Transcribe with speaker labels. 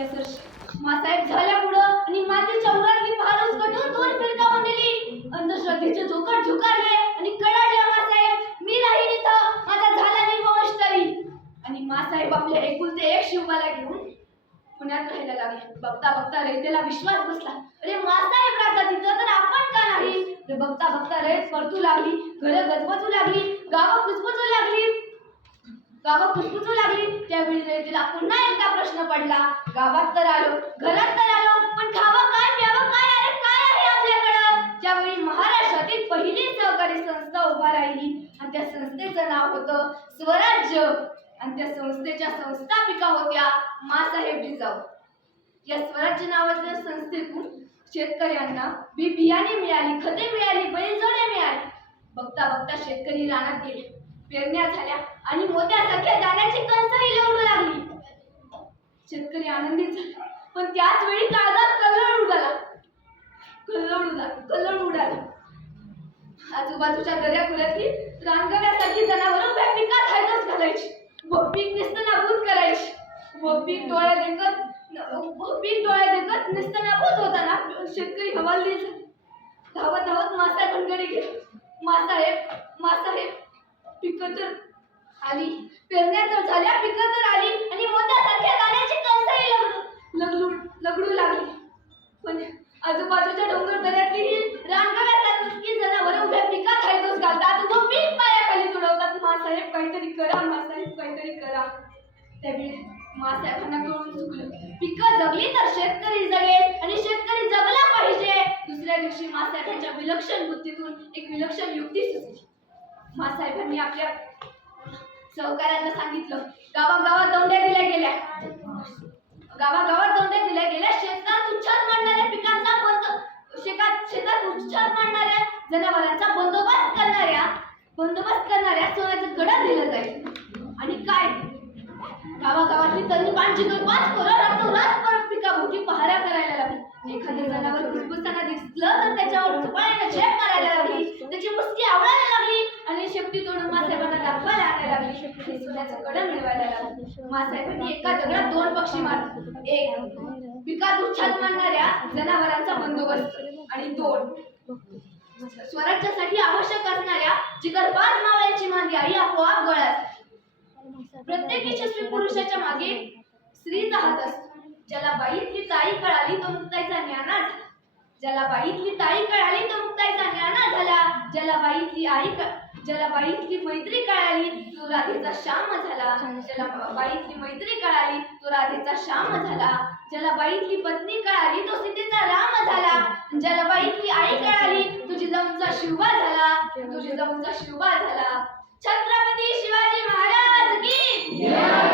Speaker 1: त्या सरशी. झाल्या पुढं आणि मातीच्या उरातली भारच कटून दूर फिरकावून दिली. अंधश्रद्धेचे झोकट झुकारले आणि कडाडल्या मासाहेब. मी राहीन इथं माझा झाला निर्वंश तरी. आणि माँ साहेब आपल्या एकुलते एक शिवबाला घेऊन पुण्यात राहायला लागले. बघता बघता रे त्याला विश्वास बसला. अरे मासाहेब राहता तिथं तर आपण का नाही? बघता बघता रे परतू लागली घरं गजबजू लागली गावं कुजबजू लागली. गावा फुसफुसू लागली. त्यावेळी रयतेला पुन्हा एकदा प्रश्न पडला. गावात तर आलो घरात तर आलो पण खावं काय प्यावं काय अरे काय आहे आपल्याकडं? त्यावेळी महाराष्ट्रातील पहिली सहकारी संस्था उभा राहिली. आणि त्या संस्थेचं नाव होतं स्वराज्य. आणि त्या संस्थेच्या संस्थापिका होत्या मासाहेब जिजाऊ. या स्वराज्य नावाच्या संस्थेतून शेतकऱ्यांना बी बियाणे मिळाली खते मिळाली बैलजोडे मिळाली. बघता बघता शेतकरी रानात गेले. पेरण्या झाल्या आणि मोत्या दाण्याची कणसही लवडू लागली शेतकरी आनंदीत झाला. पण त्याच वेळी काळजात कल्लोळ उडाला. कल्लोळ उडाला कल्लोळ उडाला. आजूबाजूच्या दर्याखोऱ्यातली रानगव्यासारखी जनावरं उभ्या पिकात हायदच घालायची. व पीक निस्तनाभूत करायची. व पीक डोळ्या देखत व पीक डोळ्या देखत निस्तनाभूत होताना शेतकरी हवालदिल झाले. धावत धावत मासाहेबांकडे गेले. मासाहेब मासाहेब पिकं तर आली. पेरण्या तर झाल्या पिकं तर आली. आणि मोत्यासारख्या दाण्याची लगडू लगडू लगडू लागली. पण आजूबाजूच्या डोंगर दऱ्यातली ही रानगव्यासारखी उभ्या पिकात हायदोस घालतात. व पीक पायाखाली तुडवतात. मासाहेब काहीतरी करा मासाहेब काहीतरी करा. त्यावेळी मासाहेबांना कळून चुकलं. पिकं जगली तर शेतकरी जगेल आणि शेतकरी जगला पाहिजे. दुसऱ्या दिवशी मासाहेबांच्या विलक्षण बुद्धीतून एक विलक्षण युक्ती सुचली. मासाहेबांनी आपल्या सहकाऱ्यांना सांगितलं गावागावात दौंड्या दिल्या गेल्या. गावागावात दोन दिल्या गेल्या शेतात उच्चार मांडणाऱ्या पिकांचा बंद शेतात शेतात उच्चार मांडणाऱ्या जनावरांचा बंदोबस्त करणाऱ्या बंदोबस्त करणाऱ्या सोन्याचं गडा दिलं जाईल. आणि काय? गावागावातली तरुण पाचशे दोन पाच पोरं रातोरात परत पिकाभोवती पहारा करायला लागली. एखादं जनावर घुसघुसताना दिसलं तर त्याच्यावर झोपाळ्यानं झेप मारायला लागली. त्याची मुसकी आवडायला लागली. शेपटी तोडून मासाहेबांना दाखवा लागायला लागली. हे सोन्याचं कडं मिळवायला
Speaker 2: लागली. मासाहेबांनी एका दगडात दोन पक्षी मारले. एक
Speaker 1: पिकात उच्छाद मारणाऱ्या जनावरांचा बंदोबस्त आणि दोन स्वराज्यासाठी आवश्यक असणाऱ्या जिगरबाज मावळ्यांची मांदी आई आपोआप गळ्यात
Speaker 2: प्रत्येक यशस्वी पुरुषाच्या मागे
Speaker 1: स्त्री हात असतो. ज्याला बाईतली ताई कळाली तो मुक्ताईचा ज्ञाना झाला. ज्याला बाईतली ताई कळाली तो मुक्ताईचा ज्ञाना झाला. ज्याला बाईतली आई क- ज्याला बाईतली मैत्री कळाली तो राधेचा श्याम झाला. ज्याला बाईतली मैत्री कळाली तो राधेचा श्याम झाला. ज्याला बाईतली पत्नी कळाली तो सीतेचा राम झाला. ज्याला बाईतली आई कळाली तो जिजाऊंचा शिवा झाला. तो जिजाऊंचा शिवा झाला. छत्रपती शिवाजी महाराज की